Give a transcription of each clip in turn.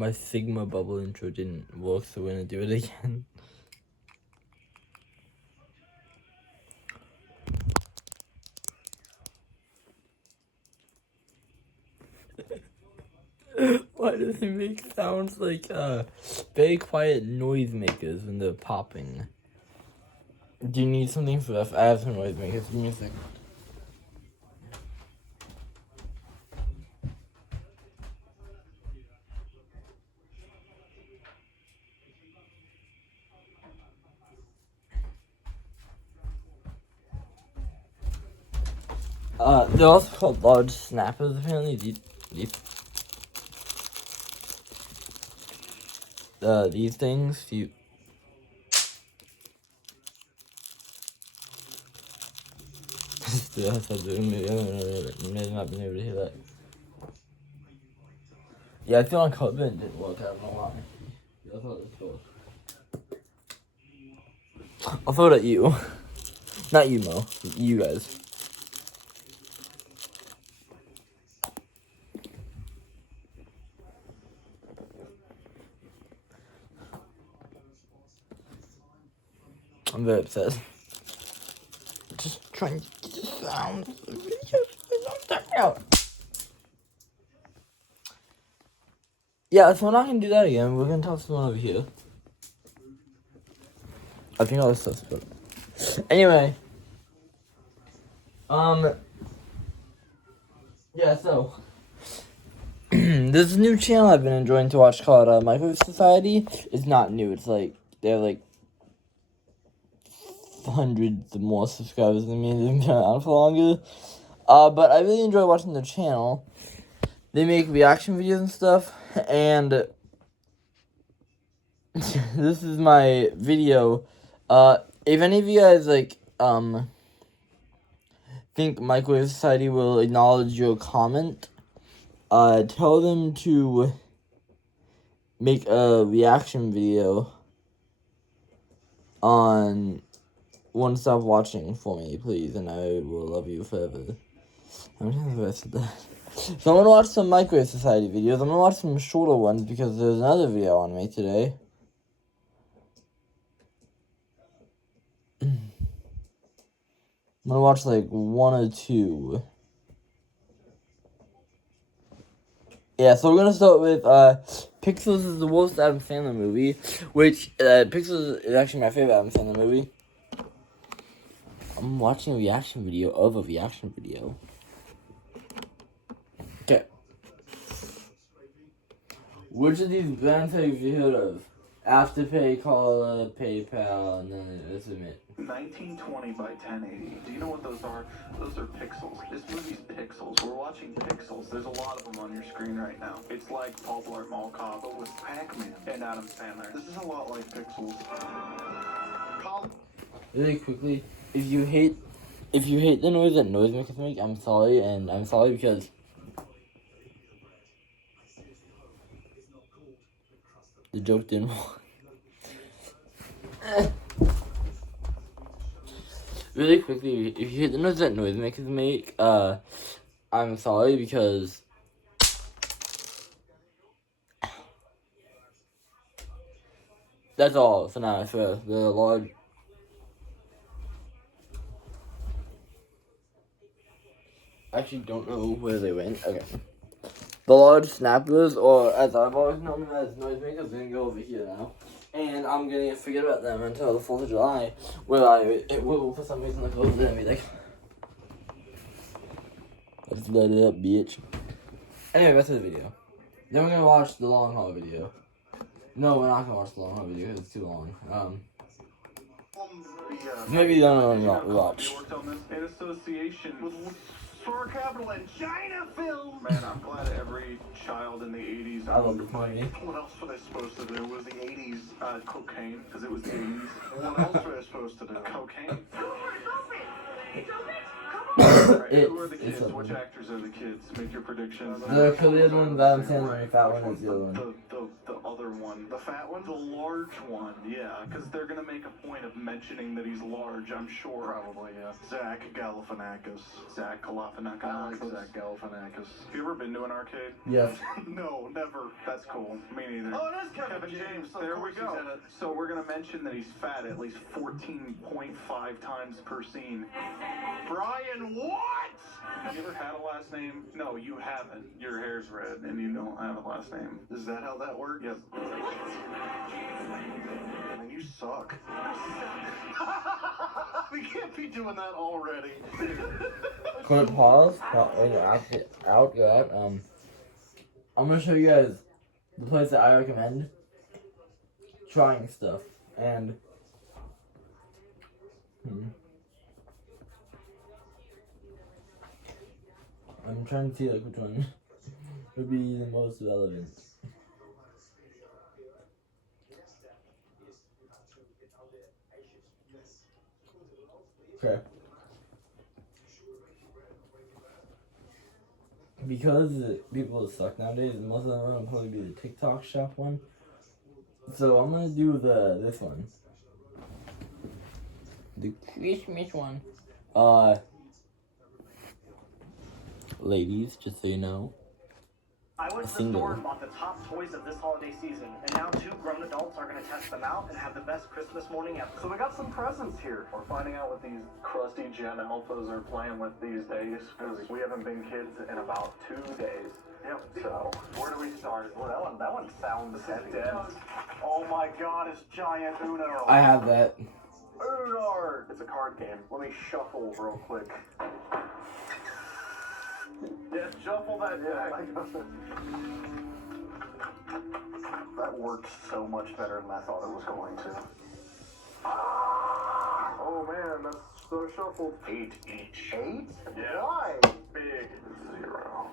My Sigma bubble intro didn't work, so we're gonna do it again. Why does it make sounds like very quiet noisemakers when they're popping? Do you need something for that? I have some noisemakers. Give me a second. They're also called large snappers, apparently. These things, you... Maybe not been able to hear that. Yeah, I feel uncomfortable and didn't work. I don't know why. I thought it was cool. I'll throw it at you. Not you, Mo. You guys. I'm very upset. Just trying to get the sound of the video out. Yeah, so we're not gonna do that again. We're gonna talk to someone over here. I think I'll just put it. Anyway. Yeah, so. There's a new channel I've been enjoying to watch called Microwave Society. It's not new. It's like, they're like hundreds of more subscribers than me. They've been around for longer. But I really enjoy watching their channel. They make reaction videos and stuff. And this is my video. If any of you guys, like, think Microwave Society will acknowledge your comment, tell them to make a reaction video on Won't Stop Watching for me, please, and I will love you forever. How many times have I said that? So I'm gonna watch some Microwave Society videos. I'm gonna watch some shorter ones because there's another video on me today. I'm gonna watch like one or two. Yeah, so we're gonna start with Pixels is the worst Adam Sandler movie, which Pixels is actually my favorite Adam Sandler movie. I'm watching a reaction video of a reaction video. Okay. Which of these brands have you heard of? Afterpay, Caller, PayPal, and then let's admit. 1920 by 1080. Do you know what those are? Those are pixels. This movie's pixels. We're watching pixels. There's a lot of them on your screen right now. It's like Paul Blart Mall Cop, but with Pac-Man and Adam Sandler. This is a lot like Pixels. Really quickly, if you hate the noise that noisemakers make, I'm sorry, and I'm sorry because the joke didn't work. Really quickly, if you hate the noise that noisemakers make, I'm sorry because that's all for now. I swear, the large. I actually don't know where they went. Okay. The large snappers, or as I've always known them as noisemakers, are gonna go over here now. And I'm gonna forget about them until the 4th of July, where it will for some reason look over there and be like, let's let it up, bitch. Anyway, rest of the video. Then we're gonna watch the long haul video. No, we're not gonna watch the long haul video because it's too long. Maybe not watch. In association with for capital and China film. Man, I'm glad every child in the 80s. I love the point. What else were they supposed to do? Was the 80s cocaine? Because it was the 80s. What else were they supposed to do? Cocaine? Who are the kids? Which actors are the kids? Make your predictions. The Khalid one, Adam Sandler, and Fat one is the other one. The the other one. The fat one? The large one, yeah, because they're gonna make a point of mentioning that he's large, I'm sure. Probably, yeah. Zach Galifianakis. Zach Galifianakis. I like Zach Galifianakis. Have you ever been to an arcade? Yes. No, never. That's cool. Me neither. Oh, it is Kevin James. Of There we course go. he's in it. So we're gonna mention that he's fat at least 14.5 times per scene. Brian, what? Have you ever had a last name? No, you haven't. Your hair's red and you don't have a last name. Is that how that works? Yep. Man, you suck. We can't be doing that already. Quick pause. Out. Go out. I'm gonna show you guys the place that I recommend trying stuff and. I'm trying to see like which one would be the most relevant. Okay. Because people suck nowadays, most of them are gonna probably be the TikTok shop one. So I'm gonna do this one. The Christmas one. Ladies, just so you know. I went to the Single. store and bought the top toys of this holiday season, and now 2 grown adults are going to test them out and have the best Christmas morning ever. So we got some presents here. We're finding out what these crusty Gen Alphas are playing with these days, because we haven't been kids in about 2 days. Yep. So where do we start? Well, that one sounds dead. Oh my God! It's giant Uno. I have that. Uno. It's a card game. Let me shuffle real quick. Yeah, shuffle that deck. That worked so much better than I thought it was going to. Oh man, that's so shuffled. 8 each. 8? Yeah. Why? Big 0.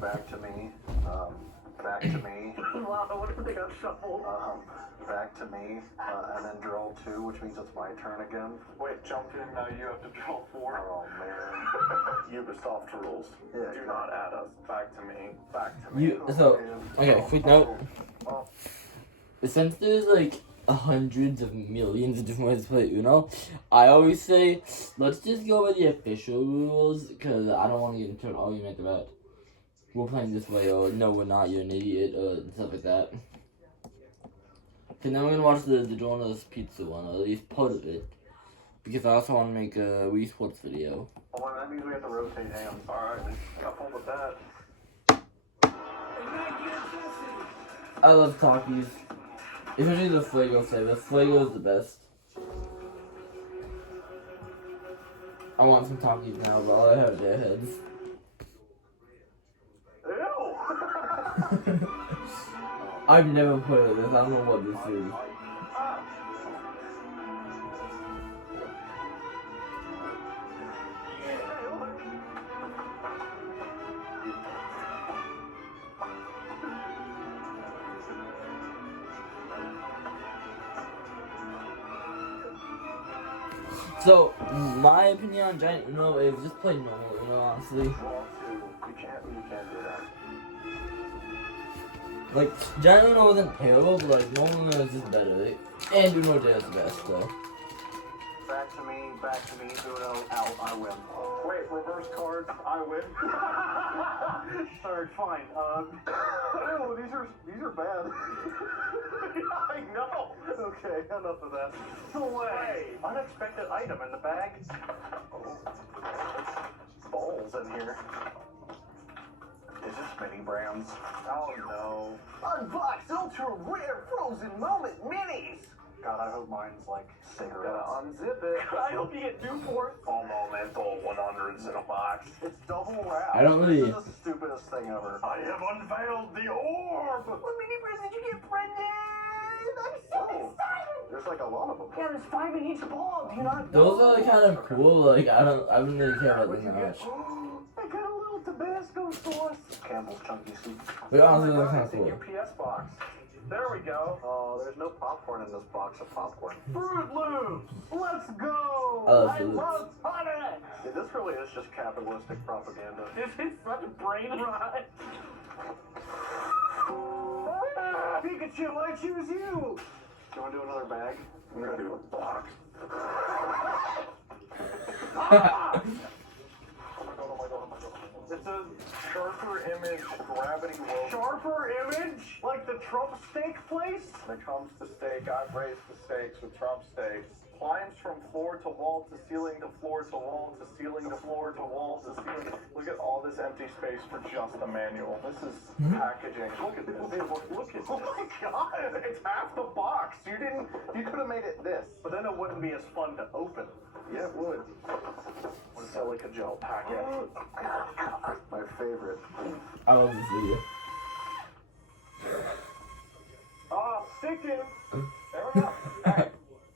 Back to me. Back to me. Wow, I wonder if they got shuffled. Back to me. And then draw 2, which means it's my turn again. Wait, jump in, now you have to draw 4. Oh man. Ubisoft rules. Yeah, Do not add us. Back to me. Back to me. Okay, quick note. Since there's like hundreds of millions of different ways to play Uno, I always say, let's just go with the official rules, because I don't want to get into an argument about we're playing this way, or no, we're not, you're an idiot, or stuff like that. Okay, now we're gonna watch the Jonas Pizza one, or at least part of it, because I also want to make a Wii Sports video. Well, that means we have to rotate hands. Alright, have fun with that. I love Takis. Especially the Fuego flavor. Fuego is the best. I want some Takis now, but all I have is Airheads. Ew! I've never played this. I don't know what this is. So, my opinion on Giant Uno is just play normal Uno, honestly. Draw 2. You can't do that. Like, Giant Uno wasn't terrible, but like, normal Uno is just better. Like, and Uno Day is the best, so. Back to me, Uno, out, I win. Wait, reverse cards, I win. Alright, fine. Ew, these are bad. I know. Okay, enough of that. Slay. Unexpected item in the bag. Oh. Balls in here. Is this mini brands? Oh no. Unbox ultra rare frozen moment minis! God, I hope mine's like cigarettes. Gotta unzip it. I hope you get Newport. All momental 100s in a box. It's double wrapped. I don't really- This is the stupidest thing ever. I have unveiled the orb! What mini present did you get, Brendan? I'm so excited. There's like a lot of them. Yeah, there's 5 in each ball. Do you not know? Those are kind of cool, like, I wouldn't really care about them that much. I got a little Tabasco sauce. Campbell's Chunky Soup. But honestly, they're kind of It's a cool. UPS box. There we go. Oh, there's no popcorn in this box of popcorn. Fruit Loops. Let's go. I love I Fruit Loops. love honey. Yeah, this really is just capitalistic propaganda. This is such a brain rot. Pikachu, I choose you! Do you want to do another bag? I'm gonna do a box. Ah! Oh my god, oh my god, oh my god. It's a sharper image gravity well. Sharper image? Like the Trump steak place? When it comes to steak, I've raised the stakes with Trump steaks. Climbs from floor to wall to ceiling to floor to wall to ceiling to floor to wall to ceiling. Look at all this empty space for just a manual. This is packaging. Look at this. Look at this. Oh my god, it's half the box. You could have made it this. But then it wouldn't be as fun to open. Yeah, it would. Silica gel packet. My favorite. I love this video. Oh, sticking. There we go. Hey,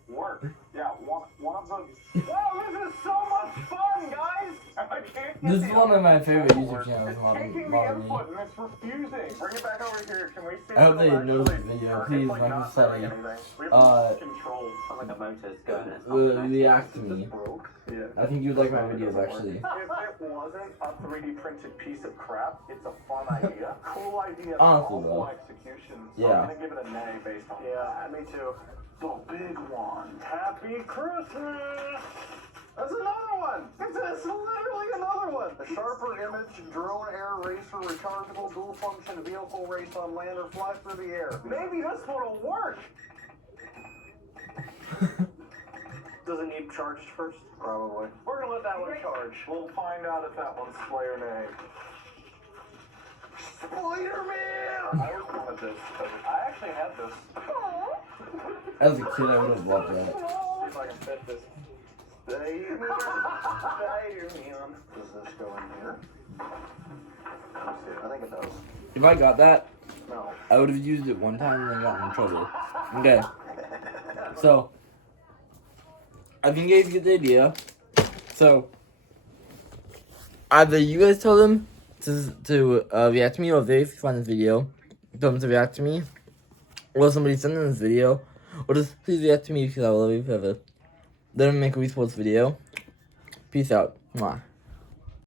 work. Yeah, one of them. Wow, this is so much fun, guys. I can't get This is the one of my favorite output. YouTube channels. It's Modern taking the Modern Me. input and it's refusing. Bring it back over here. Can we see? I hope if they it'll notice actually the video. work? Please, It's like like not and study. doing anything. We have control. Like a motor's going at React to me. Broke. Yeah. I think you'd like my videos actually. If it wasn't a 3D printed piece of crap, it's a fun idea. Cool idea. Honestly, awful though. execution. So Yeah. I'm gonna give it a nay based on Yeah, me too. the big one. Happy Christmas! That's another one. It's literally another one. A sharper image, drone air racer, rechargeable dual function vehicle race on land or fly through the air. Maybe this one will work. Does it need charged first? Probably. We're gonna let that one charge. We'll find out if that one's slay or nay. Spider-Man! I always wanted this. I actually had this. As a kid, I would have loved that. See if I can fit this. Spider-Man. Spider-Man. Does this go in here? Let's see. I think it does. If I got that, No. I would have used it one time and then gotten in trouble. Okay. So, I think you guys get the idea. So, either you guys tell them to react to me, or if they find this video, tell them to react to me, or somebody send them this video, or just please react to me because I will love you forever. Then make a response video. Peace out. Mwah.